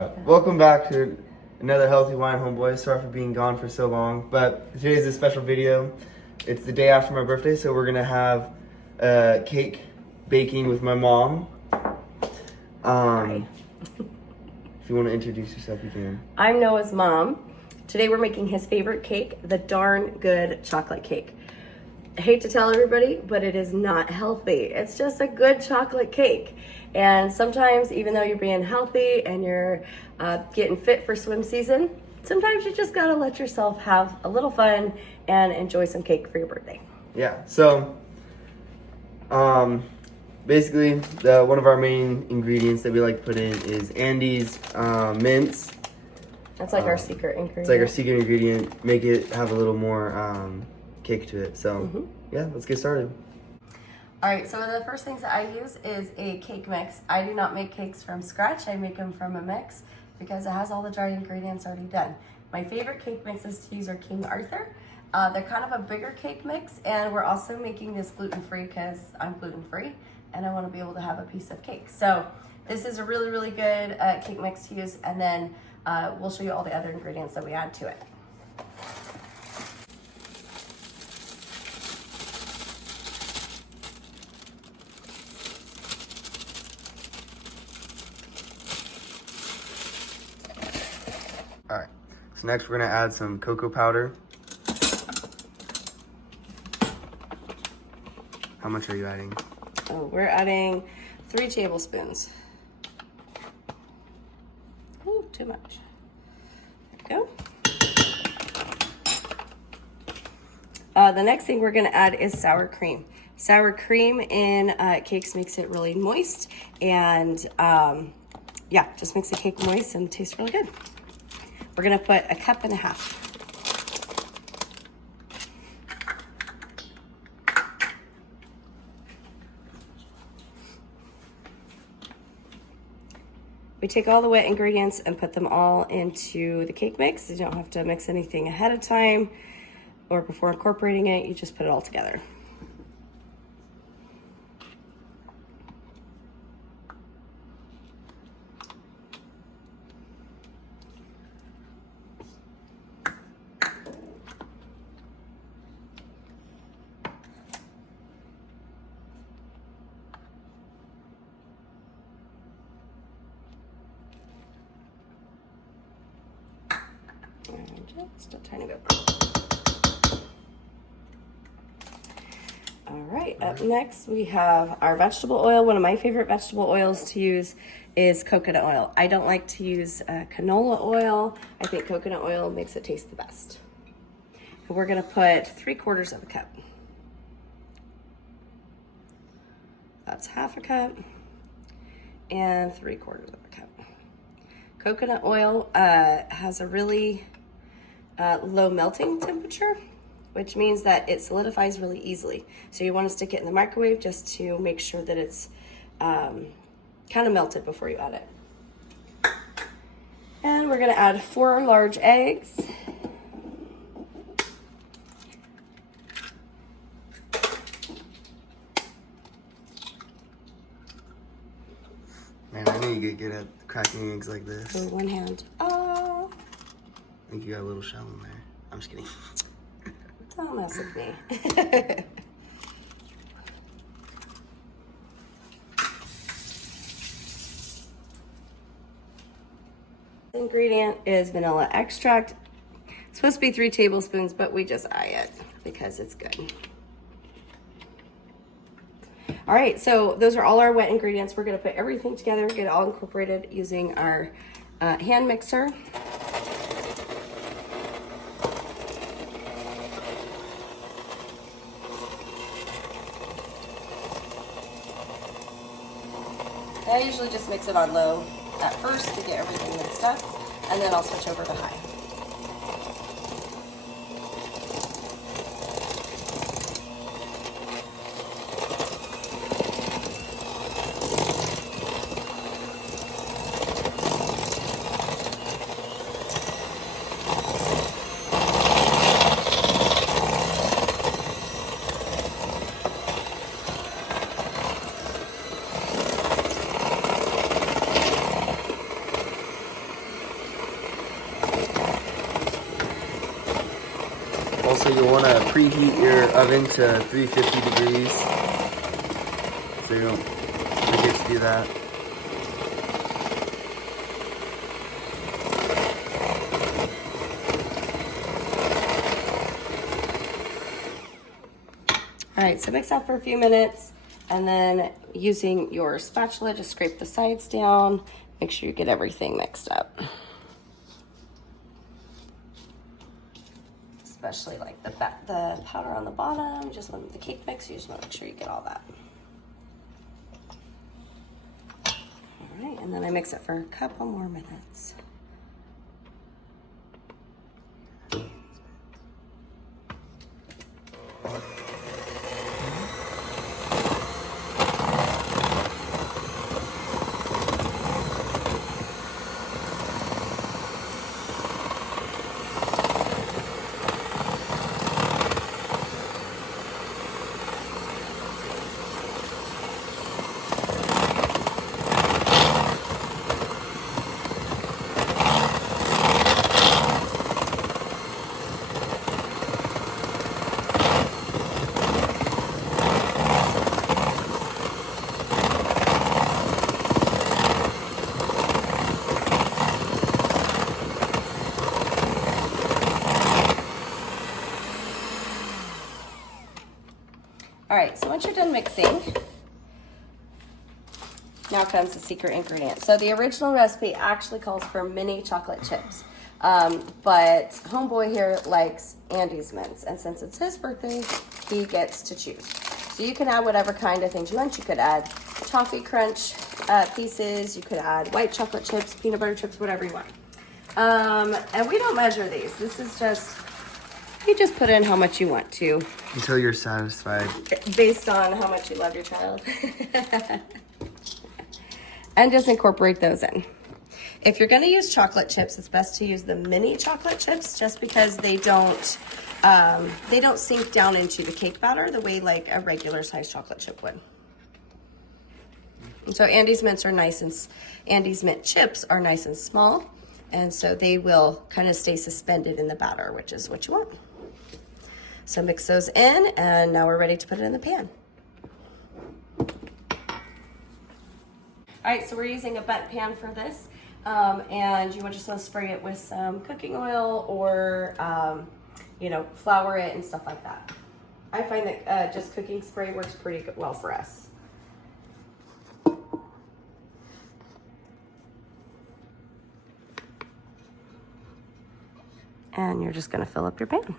Welcome back to another Healthy Wine Homeboy. Sorry for being gone for so long, but today's a special video. It's the day after my birthday, so we're gonna have cake baking with my mom. If you want to introduce yourself, you can. I'm Noah's mom. Today we're making his favorite cake, the Darn Good chocolate cake. I hate to tell everybody, but it is not healthy. It's just a good chocolate cake. And sometimes, even though you're being healthy and you're getting fit for swim season, sometimes you just gotta let yourself have a little fun and enjoy some cake for your birthday. Yeah, so basically one of our main ingredients that we like to put in is Andes mince. That's like our secret ingredient. It's like our secret ingredient. Make it have a little more cake to it. So yeah, let's get started. All right, so the first things that I use is a cake mix. I do not make cakes from scratch. I make them from a mix because it has all the dry ingredients already done. My favorite cake mixes to use are King Arthur. They're kind of a bigger cake mix, and we're also making this gluten-free because I'm gluten-free and I want to be able to have a piece of cake. So this is a really, really good cake mix to use, and then we'll show you all the other ingredients that we add to it. All right, so next we're gonna add some cocoa powder. How much are you adding? Oh, we're adding 3 tablespoons. Ooh, too much. There we go. The next thing we're gonna add is sour cream. Sour cream in cakes makes it really moist, and yeah, just makes the cake moist and tastes really good. We're gonna put 1.5 cups. We take all the wet ingredients and put them all into the cake mix. You don't have to mix anything ahead of time or before incorporating it. You just put it all together. Just a tiny bit. All right, up next we have our vegetable oil. One of my favorite vegetable oils to use is coconut oil. I don't like to use canola oil. I think coconut oil makes it taste the best. And we're gonna put 3/4 cup. That's 1/2 cup and 3/4 cup. Coconut oil has a really low melting temperature, which means that it solidifies really easily. So you want to stick it in the microwave just to make sure that it's kind of melted before you add it. And we're gonna add 4 large eggs. Man, I knew you get good at cracking eggs like this. With one hand. Oh, I think you got a little shell in there. I'm just kidding. don't mess with me. Ingredient is vanilla extract. It's supposed to be 3 tablespoons, but we just eye it because it's good. All right, so those are all our wet ingredients. We're gonna put everything together, get it all incorporated using our hand mixer. I usually just mix it on low at first to get everything mixed up, and then I'll switch over to high. so you'll want to preheat your oven to 350 degrees. So you don't forget to do that. All right, so mix that for a few minutes, and then using your spatula, just scrape the sides down. Make sure you get everything mixed up. Especially like the powder on the bottom, just want the cake mix, you just want to make sure you get all that. All right, and then I mix it for a couple more minutes. All right, so once you're done mixing, now comes the secret ingredient. So the original recipe actually calls for mini chocolate chips, but homeboy here likes Andes Mints, and since it's his birthday, he gets to choose. So you can add whatever kind of things you want. You could add toffee crunch pieces, you could add white chocolate chips, peanut butter chips, whatever you want. And we don't measure these. This is just, you just put in how much you want to. Until you're satisfied. Based on how much you love your child. And just incorporate those in. If you're gonna use chocolate chips, it's best to use the mini chocolate chips just because they don't sink down into the cake batter the way like a regular size chocolate chip would. And so Andes Mints are nice, and Andes Mint chips are nice and small, and so they will kind of stay suspended in the batter, which is what you want. So mix those in, and now we're ready to put it in the pan. All right, so we're using a bundt pan for this, and you just want to spray it with some cooking oil or, flour it and stuff like that. I find that just cooking spray works pretty well for us. And you're just going to fill up your pan.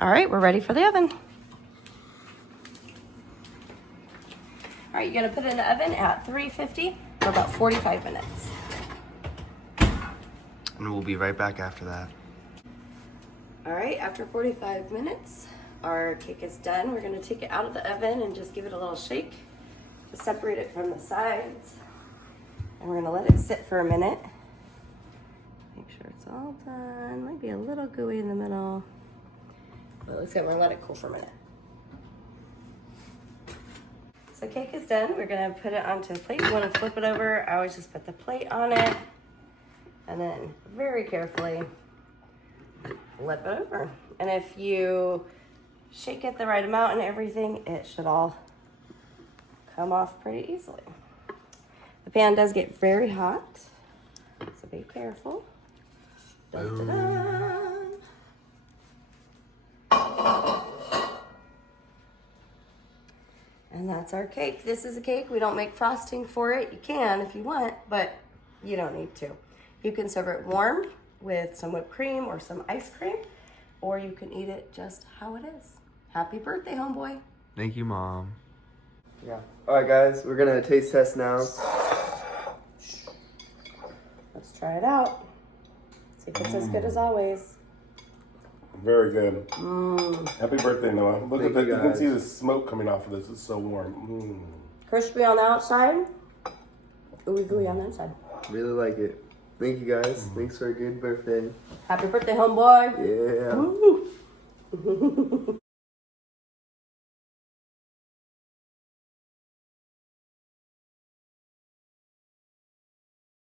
All right, we're ready for the oven. All right, you're gonna put it in the oven at 350 for about 45 minutes. And we'll be right back after that. All right, after 45 minutes, our cake is done. We're gonna take it out of the oven and just give it a little shake to separate it from the sides. And we're gonna let it sit for a minute. Make sure it's all done. Might be a little gooey in the middle. But let's go, we're gonna let it cool for a minute. So cake is done. We're gonna put it onto a plate. You wanna flip it over. I always just put the plate on it and then very carefully flip it over. And if you shake it the right amount and everything, it should all come off pretty easily. The pan does get very hot, so be careful. Dun, dun, dun. And And that's our cake. This is a cake. We don't make frosting for it. You can if you want, but you don't need to. You can serve it warm with some whipped cream or some ice cream, or you can eat it just how it is. Happy birthday, homeboy. Thank you, Mom. Yeah. All right, guys, we're gonna taste test now. Let's try it out. See if it's as good as always. Very good. Happy birthday, Noah. Look Thank at that. you, You can guys. see the smoke coming off of this. It's so warm. Crispy on the outside, ooey gooey on the inside. Really like it. Thank you, guys. Thanks for a good birthday. Happy birthday, homeboy. Yeah. Woo.